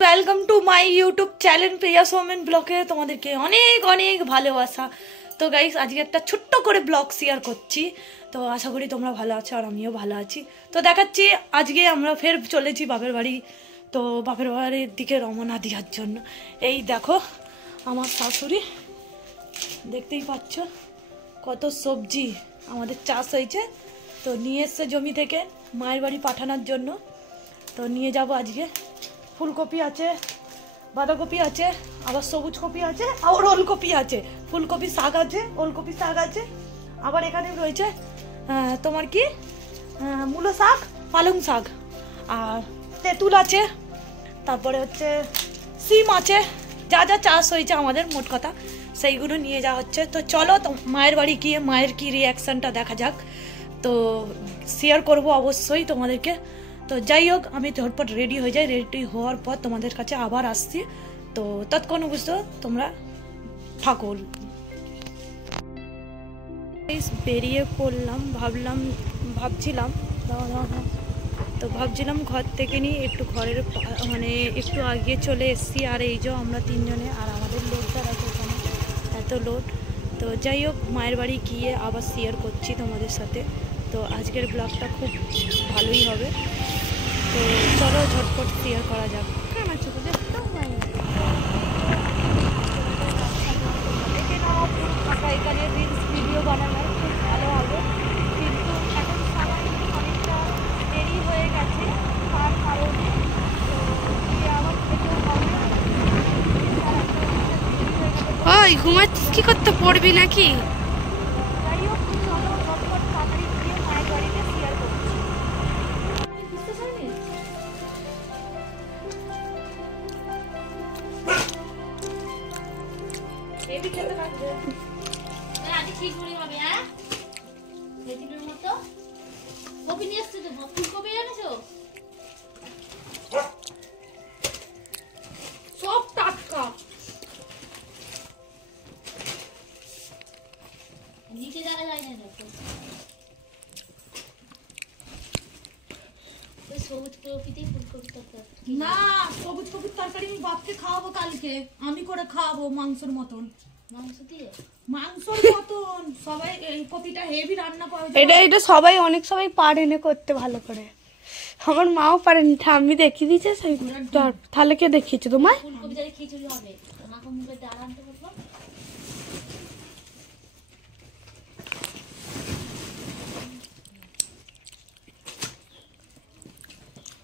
Welcome to my YouTube channel Priya Somen ব্লগে তোমাদেরকে অনেক অনেক ভালোবাসা। তো গাইস আজকে একটা ছোট্ট করে ব্লগ শেয়ার করছি। তো আশা করি তোমরা ভালো আছো আর আমিও ভালো আছি। তো দেখাচ্ছি আজকে আমরা ফের চলেছি বাপের বাড়ি। তো বাপের বাড়ির দিকে রওনা দেওয়ার জন্য এই দেখো আমার শাশুড়ি, দেখতেই পাচ্ছ কত সবজি আমাদের চাষ হয়েছে। তো নিয়ে এসছে জমি থেকে মায়ের বাড়ি পাঠানোর জন্য। তো নিয়ে যাব আজকে। ফুলকপি আছে, বাঁধাকপি আছে, আবার সবুজ কপি আছে, আবার ওলকপি আছে, ফুলকপি শাক আছে, ওলকপি শাক আছে, আবার এখানে রয়েছে তোমার কি মূলো শাক, পালং শাক, আর তেঁতুল আছে, তারপরে হচ্ছে সিম আছে। যা যা চাষ হয়েছে আমাদের মোট কথা সেইগুলো নিয়ে যাওয়া হচ্ছে। তো চলো তো মায়ের বাড়ি গিয়ে মায়ের কি রিয়াকশানটা দেখা যাক। তো শেয়ার করব অবশ্যই তোমাদেরকে। তো যাই হোক আমি ঝটপট রেডি হয়ে যাই, রেডি হওয়ার পর তোমাদের কাছে আবার আসছি। তো তৎক্ষণ বুঝতো তোমরা থাকো। বেরিয়ে পড়লাম, ভাবছিলাম তো ভাবছিলাম ঘর থেকে নিয়ে একটু ঘরের মানে একটু আগে চলে এসছি। আর এই যে আমরা তিনজনে আর আমাদের লোডটা আছে এখানে, এত লোড। তো যাই হোক মায়ের বাড়ি গিয়ে আবার শেয়ার করছি তোমাদের সাথে। তো আজকের ব্লগটা খুব ভালোই হবে। তো চলো ঝটপট শেয়ার করা যাক। কেন আছো তো এখানে রিলস ভিডিও বানানো খুব ভালো হবে, কিন্তু এখন সবাই অনেকটা দেরি হয়ে গেছে তার কারণে। তো আবার খেতেও হবে। ওই ঘুমাচ্ছিস কি করতে, পড়বি নাকি? যাই হোক চলো ঝটপট তাড়াতাড়ি গিয়ে মায়ের বাড়িতে শেয়ার করছি। বুঝতে পারিনি এবি খেতে লাগবে আজ খিচুড়ি হবে। হ্যাঁ খিচুড়ির মতো কপি নিয়ে আসছো, তো ফুলকপি এনেছো সব টাটকা। নিচে যারা যায় না সবুজ কপিতেই ফুলকপি তরকারি না, সবুজ কপির তরকারি আমি বাপকে খাওয়াবো কালকে, আমি করে খাওয়াবো মাংসের মতন। মাংস দিয়ে মাংসর মতন সবাই এই কপিটা হেভি রান্না করে। এটা সবাই অনেক সবাই পারে না করতে ভালো করে। আমার মাও পারেনি, আমি দেখিয়ে দিয়েছে সেই তাহলে কে দেখিয়েছে তোমায়? ফুলকপি দিয়ে খিচুড়ি হবে, তোমাকে মুখে ডাল আনতে বলবো।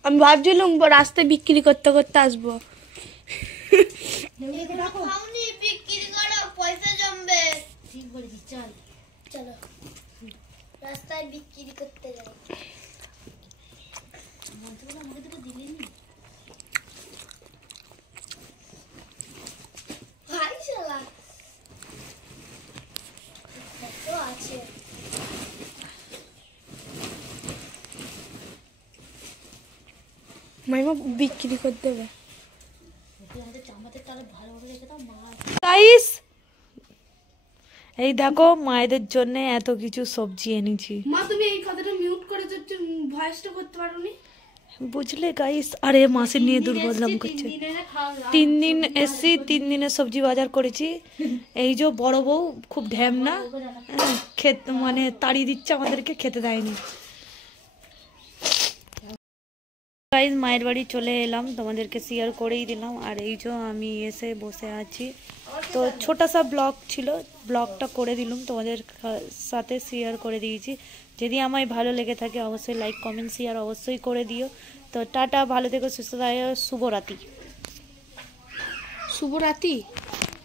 আমি ভাবছিলাম রাস্তায় বিক্রি করতে করতে আসবো। পয়সা জমবে। ঠিক বলেছি, চল চলো রাস্তায় বিক্রি করতে যাই। আমাকে তো দিলেনি ভাই শালা তো আছে। মাইমা বিক্রি করতে দেবে। গাইস এই দেখো মায়েদের জন্য এত কিছু সবজি এনেছি। মা তুমি এই কথাটা মিউট করে দিচ্ছ, ভয়েসটা করতে পারোনি বুঝলে গাইস? আরে মাসি নিয়ে দুর্বদনাম করছে। 3 দিন এসছি, 3 দিনের সবজি বাজার করেছি। এই যে বড় বউ খুব ঢ্যামনা, খেতে মানে তাড়িয়ে দিচ্ছে আমাদেরকে, খেতে দেয়নি। গাইস মায়ের বাড়ি চলে এলাম, তোমাদেরকে শেয়ার করেই দিলাম। আর এই যে আমি এসে বসে আছি। তো ছোটা সা ব্লগ ছিল, ব্লগটা করে দিলাম তোমাদের সাথে শেয়ার করে দিয়েছি। যদি আমায় ভালো লেগে থাকে অবশ্যই লাইক কমেন্ট শেয়ার অবশ্যই করে দিও। তো টাটা, ভালো থেকো, সুস্থ থাকো, শুভরাত্রি। শুভরাত্রি।